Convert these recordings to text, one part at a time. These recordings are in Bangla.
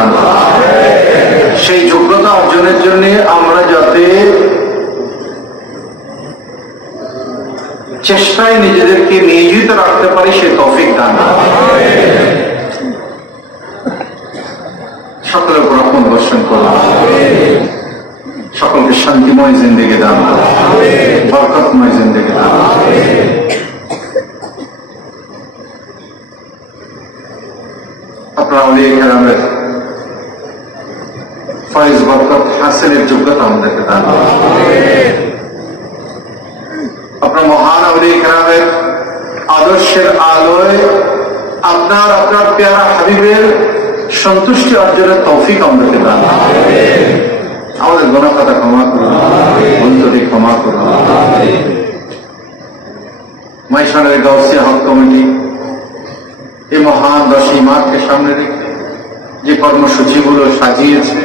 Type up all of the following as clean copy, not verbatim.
দান করুন। সেই যোগ্যতা অর্জনের জন্য আমরা যাতে চেষ্টায় নিজেদেরকে নিয়োজিত রাখতে পারি সে তৌফিক দান করুন। সকলের উপর রহমত বর্ষণ করুন। সকলকে শান্তিময় জিন্দেগি দান করুন, বরকতময় জিন্দেগি দান করুন। আপনার আউলিয়া কেরামের ফয়েজ বরকত হাসিলের যোগ্যতা আমাদেরকে দান করুন। আপনার মহান আউলিয়া কেরামের আদর্শের আলোয় আপনার পেয়ারা হাবিবের সন্তুষ্টি অর্জনের তৌফিক আমাদেরকে দান করুন। আমাদের গুনাহ খাতা ক্ষমা করুন, ভুল ত্রুটি ক্ষমা করুন। মাইশানের গাউসিয়া হক কমিটি এই মহান 10ই মার্চকে সামনে রেখে যে কর্মসূচিগুলো সাজিয়েছে,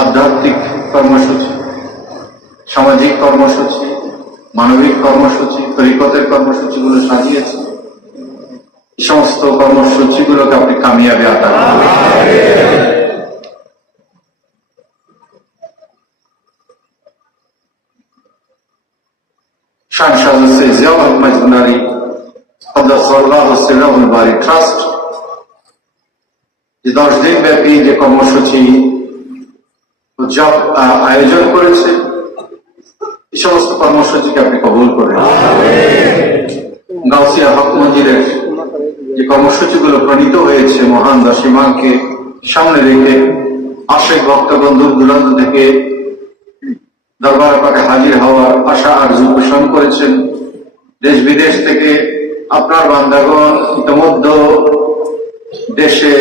আধ্যাত্মিক কর্মসূচি, সামাজিক কর্মসূচি, মানবিক কর্মসূচি, তরিকতের কর্মসূচিগুলো সাজিয়েছে, এই সমস্ত কর্মসূচিগুলোকে আপনি কামিয়াবি আতা করুন। ট্রাস্ট যে 10 দিন ব্যাপী যে কর্মসূচি আয়োজন করেছে, এই সমস্ত কর্মসূচিকে আপনি কবুল করেন। গাউসিয়া হক মঞ্জিলের যে কর্মসূচিগুলো প্রণীত হয়েছে মহান 10ই মাহকে সামনে রেখে আশেক ভক্তগণ দূর দূরান্ত থেকে দরবার পাকে হাজির হওয়ার আশা আরজু পোষণ করেছেন। দেশ বিদেশ থেকে আপনার বান্দাগণ ইতিমধ্যে দেশে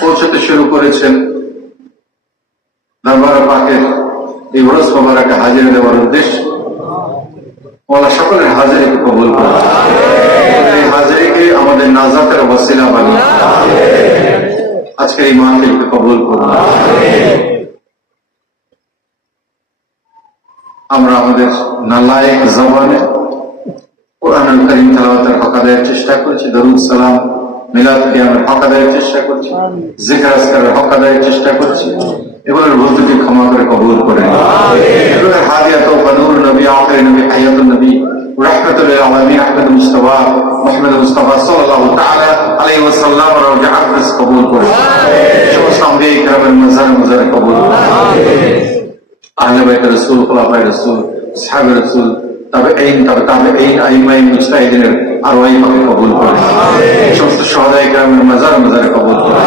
পৌঁছতে শুরু করেছেন। দরবার পাকের এই উরস মোবারকে হাজির দেওয়ার উদ্দেশ্য ওলা সকলের হাজিরিকে কবুল করুন। এই হাজিরিকে আমাদের নাজাতের ওয়াসিলা বানিয়ে আজকের এই মাহফিলকে কবুল করুন। আমরা আমাদের নালায়েক জবানে কোরআনুল কারীম তেলাওয়াতের হক আদায়ের চেষ্টা করছি, দরুদ সালাম মিলাদ কিয়ামের হক আদায়ের চেষ্টা করছি, জিকির আজকারের হক আদায়ের চেষ্টা করছি। এগুলোর ভুল ত্রুটি ক্ষমা করে কবুল করে এগুলোর হাদিয়াত ও নূর নবী, আখির নবী, হায়াতুন নবী, রাহমাতুল লিল আলামিন আহমদ মুস্তাফা মুহাম্মদ মুস্তাফা সাল্লাল্লাহু তাআলা আলাইহি ওয়াসাল্লাম রওজা আকদাস কবুল করে সমস্ত আম্বিয়া কিরামের মাজার কবুল করে। আহলে বাইত রাসূল, খুলাফায়ে রাসূল, সাহাবে রাসূল, তাবেঈন, আইম্মায়ে মুজতাহিদিনের আরওয়াহ পাকে কবুল করে। সমস্ত শুহাদায়ে কিরামের মাজার কবুল করে।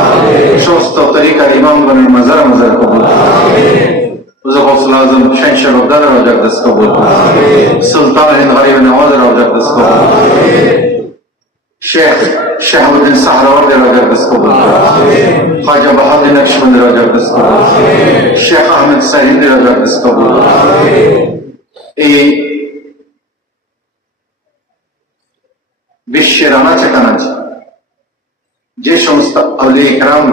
সমস্ত তরিকার ইমামগণের মাজার কবুল করে। হুজুর গাউসুল আযম শাহনশাহ বাগদাদের রওজা আকদাস কবুল করে। সুলতান হিন্দ গরিব নওয়াজের রওজা আকদাস কবুল করে। শেখ শাহাবুদ্দিন সাহরাওয়ার্দির রওজা আকদাস কবুল করে। খাজা বাহাউদ্দিন নকশবন্দির রওজা আকদাস কবুল করে। শেখ আহমেদ সাহিন্দির রওজা আকদাস কবুল করে। এই বিশ্বের আনাচে কানাচে যে সমস্ত আউলিয়া কেরাম